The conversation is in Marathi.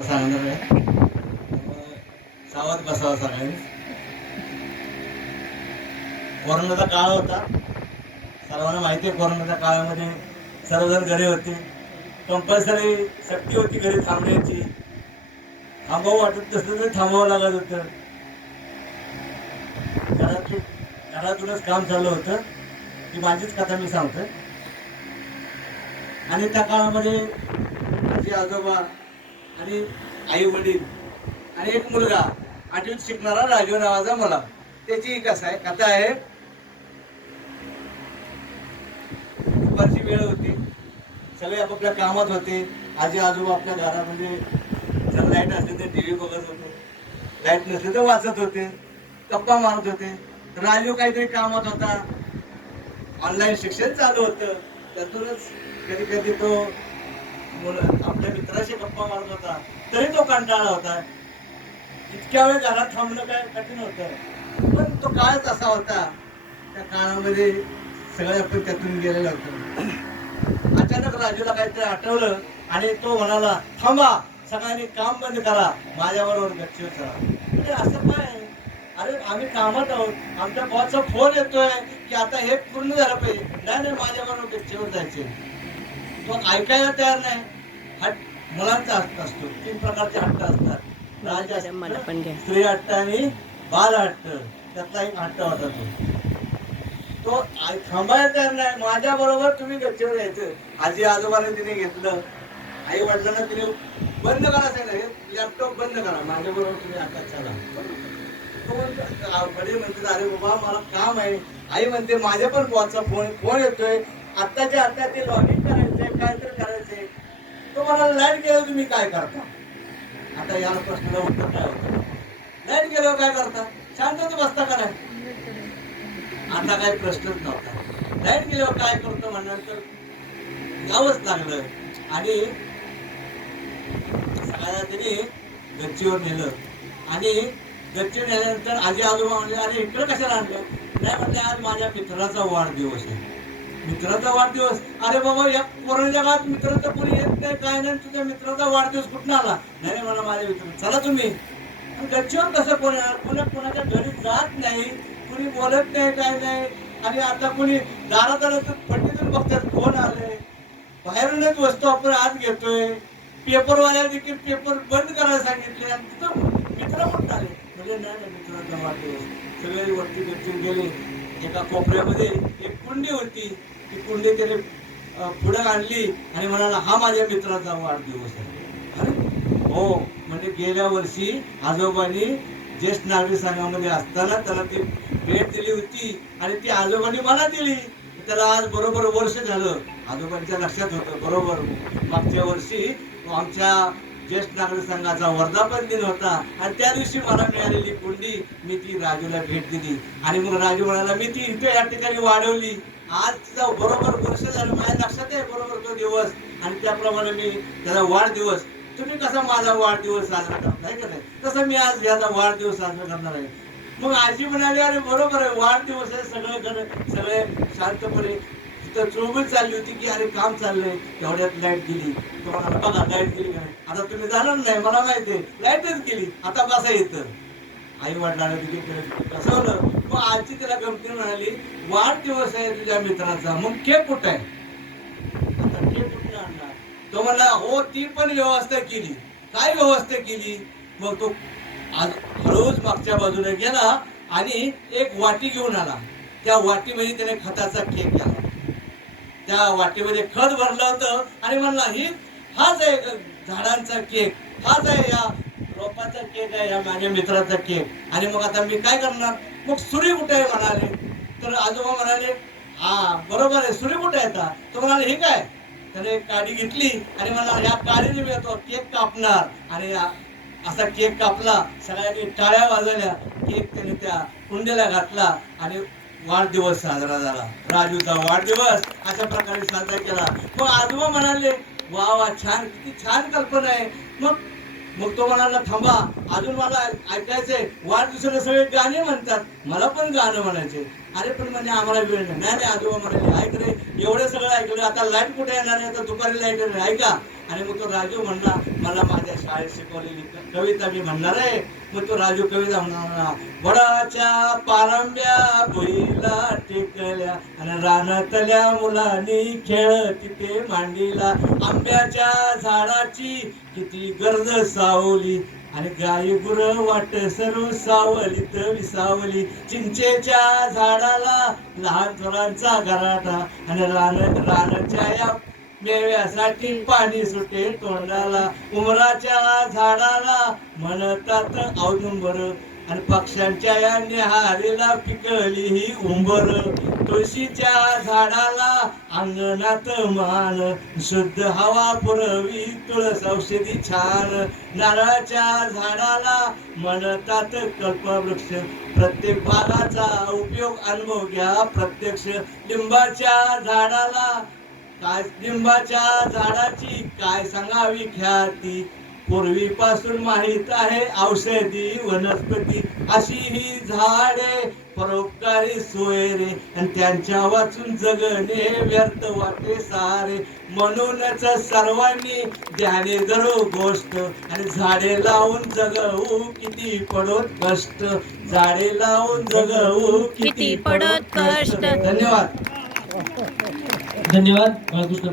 सांगणार आहे. सावध बसावा सगळ्यांनी. कोरोनाचा काळ होता. सर्वांना माहिती आहे कोरोनाच्या काळामध्ये सर्वजण घरी होते. कंपल्सरी शक्ती होती घरी थांबण्याची. थांबावं वाटत नसलं तरी थांबावं लागत होतं. घरातली घरातूनच काम चालू होतं. ही माझीच कथा मी सांगतोय. आणि त्या काळामध्ये माझे आजोबा आणि आई वडील आणि एक मुलगा आठवीत शिकणारा राजीव नावाचा मला त्याची कसं आहे कथा आहे. दुपारची वेळ होती. सगळे आपापल्या कामात होते. आजी आजोबा आपल्या घरामध्ये जर लाइट असली तर टी व्ही बघत होते. लाइट नसली तर वाचत होते. गप्पा मारत होते. राजीव काहीतरी कामात होता. ऑनलाईन शिक्षण चालू होतं. त्यातूनच कधी कधी तो आपल्या मित्राशी गप्पा मारत होता. तरी तो कंटाळा होता. इतक्या वेळ घरात थांबणं काय कठीण होतं. पण तो काळच असा होता. त्या काळामध्ये सगळे आपण त्यातून गेलेलं होतो. अचानक राजूला काहीतरी आठवलं आणि तो म्हणाला थांबा सगळ्यांनी काम बंद करा. माझ्याबरोबर गच्चीवर चला. म्हणजे असं काय? अरे आम्ही कामात आहोत. आमच्या बॉसचा फोन येतोय की आता हे पूर्ण झालं पाहिजे. नाही नाही माझ्याबरोबर गच्चीवर जायचे तो ऐकायला तयार नाही. हट मुलांचा हट्ट असतो. तीन प्रकारचे हट्ट असतात. राज. स्त्री हट्ट आणि बाल हट्ट. त्यातला एक हट्ट होता तो. तो थांबायला तयार नाही. माझ्या बरोबर तुम्ही गच्चीवर यायचं. आजी आजोबाने तिने घेतलं. आई वडिलांना तिने बंद करा सांगितलं लॅपटॉप बंद करा. माझ्या बरोबर तुम्ही आता चला. तो म्हणतो- वडील म्हणतात अरे बाबा मला काम आहे. आई म्हणते माझ्या पण बॉसचा फोन फोन येतोय. आत्ताच्या आता ते लॉग काय तर करायचंय. तो लाइट गेल्यावर तुम्ही काय करता? आता या प्रश्नाला उत्तर काय होतं? लाइट गेल्यावर काय करता? शांतच बसता का नाही? आता काही प्रश्नच नव्हता. लाइट गेल्यावर काय करतो म्हणल्यानंतर जावंच लागलं. आणि सगळ्या त्यांनी गच्चीवर नेलं. आणि गच्चीवर नेल्यानंतर आजी आजोबा म्हणले अरे इकडं कशाला आणलं? नाही म्हणले आज माझ्या मित्राचा वाढदिवस आहे. मित्राचा वाढदिवस. अरे बाबा या कोरोनाच्या काळात मित्राचा कोणी येत नाही काय नाही तुझ्या मित्राचा वाढदिवस कुठं आला? नाही मला माझ्या मित्र. चला तुम्ही. आणि गच्चीवर कसं कोणी कोणा कोणाच्या घरी जात नाही कुणी बोलत नाही काय नाही. आणि आता कुणी दारात आलं तर फटीतून बघतात कोण आले बाहेरूनच वस्तू आपण आत घेतोय. पेपरवाल्या देखील पेपर बंद करायला सांगितले आणि तिथं मित्र म्हणून आले. सगळे नाही ना वाढदिवस सगळे वरती गच्चीवर गेले एका कोपऱ्यामध्ये एक कुंडी होती. ती कुंडी त्याने पुढे पुढं आणली आणि म्हणाला हा माझ्या मित्राचा वाढदिवस आहे. अरे हो. म्हणजे गेल्या वर्षी आजोबांनी ज्येष्ठ नागरिक संघामध्ये असताना त्याला ती भेट दिली होती आणि ती आजोबांनी मला दिली. त्याला आज बरोबर वर्ष झालं. आजोबांच्या लक्षात होतं बरोबर. मागच्या वर्षी तो आमच्या ज्येष्ठ नागरिक संघाचा वर्धापन दिन होता आणि त्या दिवशी मला मिळालेली कुंडी मी ती राजूला भेट दिली. आणि मग राजू म्हणाला मी ती इथे या ठिकाणी वाढवली. आज तिचा बरोबर वर्ष झालं माझ्या लक्षात आहे बरोबर तो दिवस. आणि त्याप्रमाणे मी त्याचा वाढदिवस तुम्ही कसा माझा वाढदिवस साजरा करताय का नाही? तसं मी आज याचा वाढदिवस साजरा करणार आहे. मग आजी म्हणाली अरे बरोबर आहे वाढदिवस आहे सगळं सगळे शांतपणे तर चुळबुळ चालली होती की अरे काम चाललंय. एवढ्यात लाइट गेली. तुम्हाला बघा लाइट गेली का नाही? आता तुम्ही जाणार नाही मला माहिती आहे. लाईटच गेली. आता बसा येतं आई वडिलांना तिथे कसवलं मग आजची तिला गमती म्हणाली वाढदिवस आहे तुझ्या मित्राचा. मग केक कुठं आहे? आता केक कुठे आणणार? तो म्हणला हो ती पण व्यवस्था केली. काय व्यवस्था केली? मग तो आज हळूच मागच्या बाजूने गेला आणि एक वाटी घेऊन आला. त्या वाटीमध्ये त्याने खताचा केक केला त्या वाटीमध्ये खत भरलं होतं. आणि म्हणला ही हाच आहे झाडांचा केक हाच आहे या रोपाचा केक आहे या माझ्या मित्राचा केक. आणि मग आता मी काय करणार? मग सुरी कुठे आहे? म्हणाले. तर आजोबा म्हणाले हा बरोबर आहे सुरी कुठे आहे आता? तो म्हणाले हे काय? त्याने एक काडी घेतली आणि मला या काडीने मी येतो केक कापणार. आणि असा केक कापला. सगळ्यांनी टाळ्या वाजवल्या. केक त्याने त्या कुंडीला घातला. आणि वाढदिवस साजरा झाला. राजूचा वाढदिवस अशा प्रकारे साजरा केला. मग आजोबा म्हणाले वा वा छान किती छान कल्पना आहे. मग मग तो म्हणाला थांबा अजून मला ऐकायचंय. वाढदिवसाला सगळे गाणे म्हणतात. मला पण गाणं म्हणायचे अरे पण म्हणजे आम्हाला वेळ नाही. नाही आजोबा म्हणाले ऐक रे एवढं सगळं ऐकलं आता लाइट कुठे येणार आहे? आता दुपारी लाइट येणार ऐका. आणि मग तो राजू म्हणला मला माझ्या शाळेत शिकवलेली कविता मी म्हणणार आहे. मग तो राजू कवी म्हणणार वडाच्या पारंब्या भुईला टेकल्या आणि रानातल्या मुलांनी खेळ तिथे मांडीला. आंब्याच्या झाडाची किती गर्द सावली आणि गाई गुर वाट सर्व सावलीत विसावली. चिंचेच्या झाडाला लहान थोरांचा गराटा आणि रान रानाच्या या मेव्यासाठी पाणी सुटे तोंडाला उमराच्या झाडाला म्हणतात औदुंबर. आणि पक्ष्यांच्या या निहारीला पिकली ही उंबर. तुळशीच्या झाडाला अंगणात मान. शुद्ध हवा पुरवी तुळस औषधी छान. नारळाच्या झाडाला म्हणतात कल्पवृक्ष. प्रत्येक भागाचा उपयोग अनुभव घ्या प्रत्यक्ष. लिंबाच्या झाडाला काय लिंबाच्या झाडाची काय सांगावी ख्याती? पूर्वीपासून माहीत आहे औषधी वनस्पती. अशी ही झाडे परोपकारी सोयरे आणि त्यांच्या वाचून जगणे व्यर्थ वाटे सारे. म्हणूनच सर्वांनी ध्याने धरो गोष्ट आणि झाडे लावून जगवू किती पडत कष्ट. झाडे लावून जगवू किती पडत कष्ट. धन्यवाद. धन्यवाद बाळकृष्ण